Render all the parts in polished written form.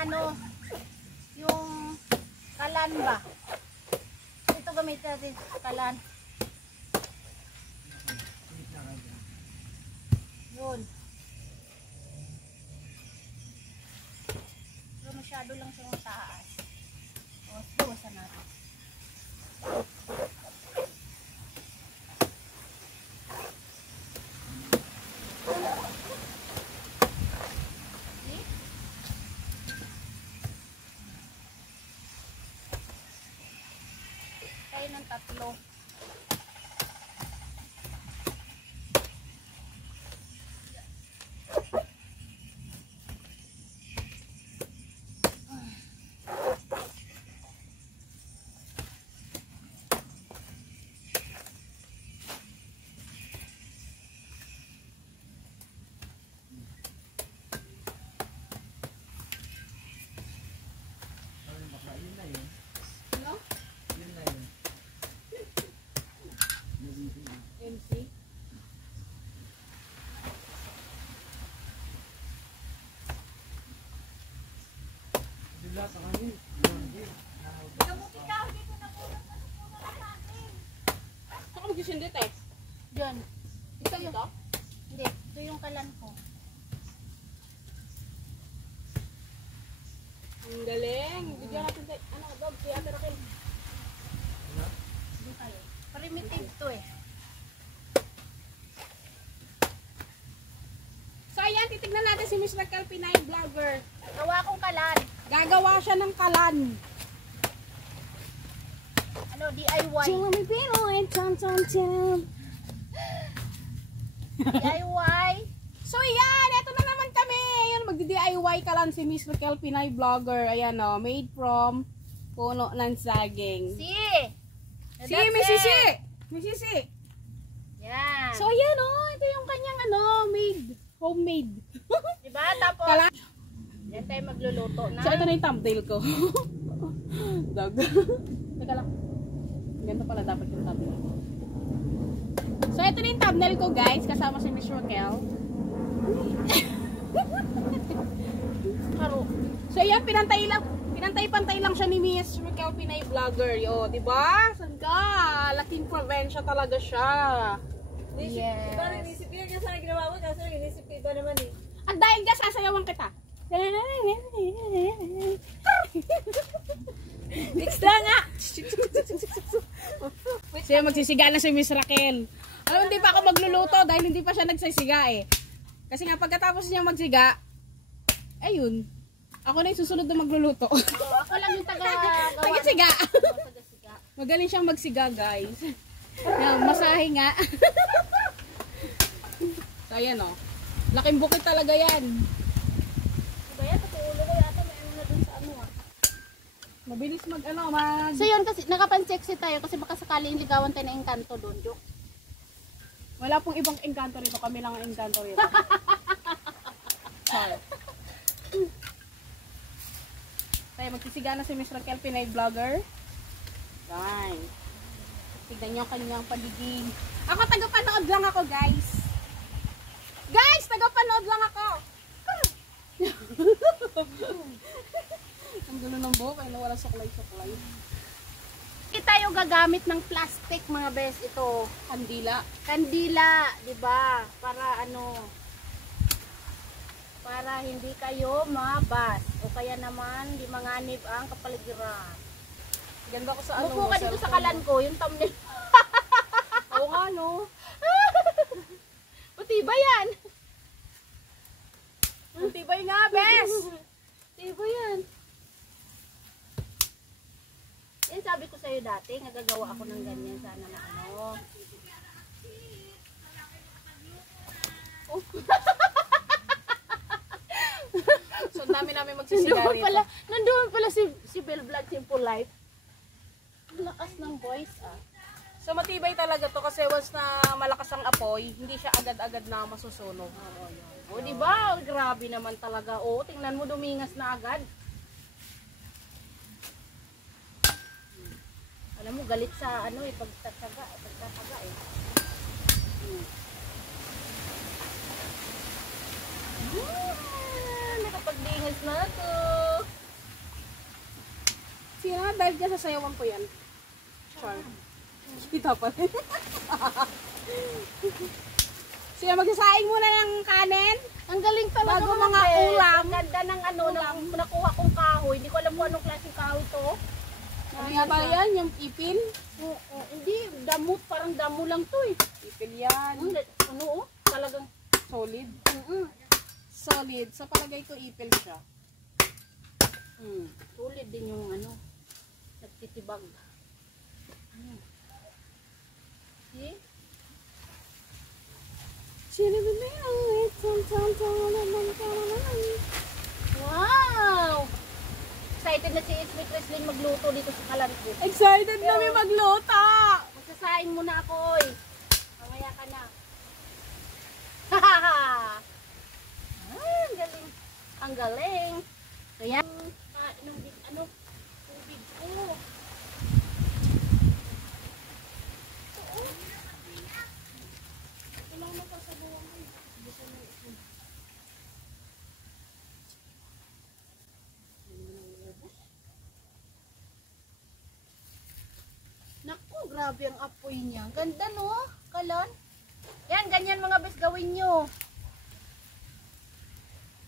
ano, yung kalan ba? Ito gamit natin, kalan. Yun. Pero masyado lang siyang taas. O, bawasan natin. Tayo ng tatlo. Saka mag-sindit eh. Diyan. Ito yung to? Hindi, ito yung kalan ko. Ang galing. Bigyan natin tayo. Ano, dog? Si Ate Raquel. Hindi kayo. Primitive to eh. So ayan, titignan natin si Miss Raquel Pinay Vlogger. Gawa kong kalan. Gagawa siya ng kalan. Ano, DIY. DIY. So yan, eto na naman kami. Ayan, magdi-DIY kalan si Miss Raquel Pinay Vlogger. Ayan o, made from puno ng saging. Si. Si Miss Sisi. Miss Sisi. Yan. So ayan o, ito yung kanyang ano, made. Homemade. Diba? Tapos, Kalan. yan tayo magluluto na. So ito na yung thumbnail ko. Dog. Teka lang. Ganito pala dapat yung thumbnail. So ito na yung thumbnail ko guys. Kasama si Miss Raquel. Karo. So yan, pinantay-pantay lang siya ni Miss Raquel Pinay Vlogger. Yo, diba? Saan ka? Laking probinsya talaga siya. Yes. Iba rin inisip yun kasi sana ginawa mo, kasi inisip ko iba naman eh. At dahil dyan, sasayawan kita. Next na nga! Siya magsisiga na si Miss Raquel. Alam mo, hindi pa ako magluluto dahil hindi pa siya nagsisiga eh. Kasi nga pagkatapos niya magsiga, ayun, ako na yung susunod na magluluto. So, ako lang yung taga-gawa. Taga-siga. Taga-siga. Magaling siyang magsiga guys. Yan, masahe nga. So ayan o. Laking bukid talaga yan. Diba yan? Patulo ko yata may ano na dun sa ano ah. Mabilis So yun kasi, nakapan-sexy tayo kasi baka sakaling ligawan tayo na engkanto doon. Joke. Wala pong ibang engkanto rito. Kami lang ang engkanto rito. Char. Tayo magsisiga na si Miss Raquel Pinay Vlogger. Fine. Tignan niyo ang kanyang paligid. Ako tagapanood lang ako guys. Guys, tagapanood lang ako. Ang gulo ng buhok ay nawala suklay-suklay. Hindi tayo gagamit ng plastic mga bes. Ito, Kandila. kandila, di ba? Para ano, para hindi kayo mabas o kaya naman di manganib ang kapaligiran. Ganda ko sa ano. Upo ka dito sa kalan ko, yung thumbnail. Oo nga no. Tiba yan. Tibay nga, bes. Tiba yan. Yan sabi ko sa'yo dati, nagagawa ako ng ganyan sana na ano. Oh. So, dami namin magsisigarilyo. Nandoon pala si Bell Blood Simple Life. Ang lakas ng voice ah. So, matibay talaga to kasi once na malakas ang apoy, hindi siya agad-agad na masusunog. O, di ba? Grabe naman talaga. O, tingnan mo, dumingas na agad. Alam mo, galit sa ano eh, pagtataga eh. Nakapagdingas na to. dahil dyan sa sayawan ko yan. Char. Kita pa rin. Siya, magsasaing muna ng kanin. Ang galing talaga Bago mga ulam. Ang ganda ng ano, nakuha kong kahoy. Hindi ko alam kung anong klaseng kahoy to. Ano nga ba yan? Yung ipil? Hindi, damo, parang damo lang to eh. Ipil yan. Ano oh, talagang, Solid. Solid. Sa palagay ko, ipil siya. sulit din yung ano, nagtitibag. See? Wow! Excited na si Sweet Wrestling magluto dito sa Kalanco. Excited kami magluto! Magsasaing muna ako eh. Mamaya ka na. Ang galing. Ang galing. Kaya, ano, tubig ko. Kailangan pa sa buwang ko. Bukan mo ito. Naku, grabe ang apoy niya. Ganda no, Kalan? Yan, ganyan mga bes gawin nyo.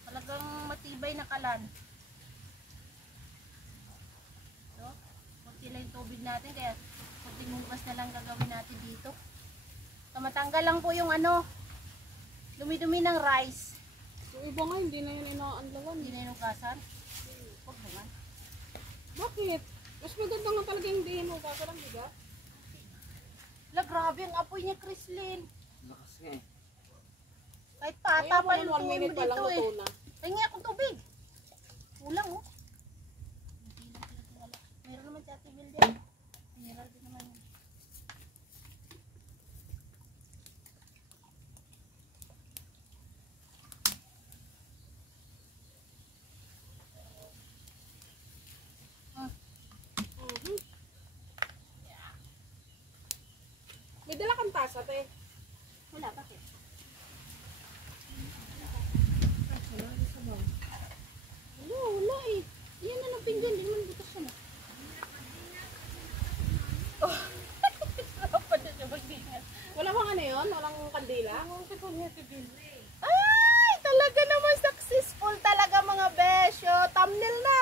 Talagang matibay na Kalan. So, kunti lang yung tubig natin, kaya kunting hugas na lang gagawin natin dito. So, matanggal lang po yung ano, dumi-dumi ng rice. Yung iba nga, hindi na yun inaanlawan. Hindi na inugasan. Huwag naman. Bakit? Mas maganda nga talaga yung hindi hinugasan lang, diba? La, grabe ang apoy niya, Chrislyn. Lakas nga eh. Kahit pata pa Ayun, 1 lutuin mo minute pa lang dito eh. luto na. Tingin akong tubig. Kulang oh. Meron naman si Ate Will dyan. Mineral din naman yun. May dala kang tasa, te. Wala, bakit? Wala eh. Yan na ng pinggan. Di naman butas siya na. Oh. Sarap pa siya magdingan. Wala bang ano yun? Walang kandila? Ay! Talaga naman successful talaga mga besyo. Thumbnail na.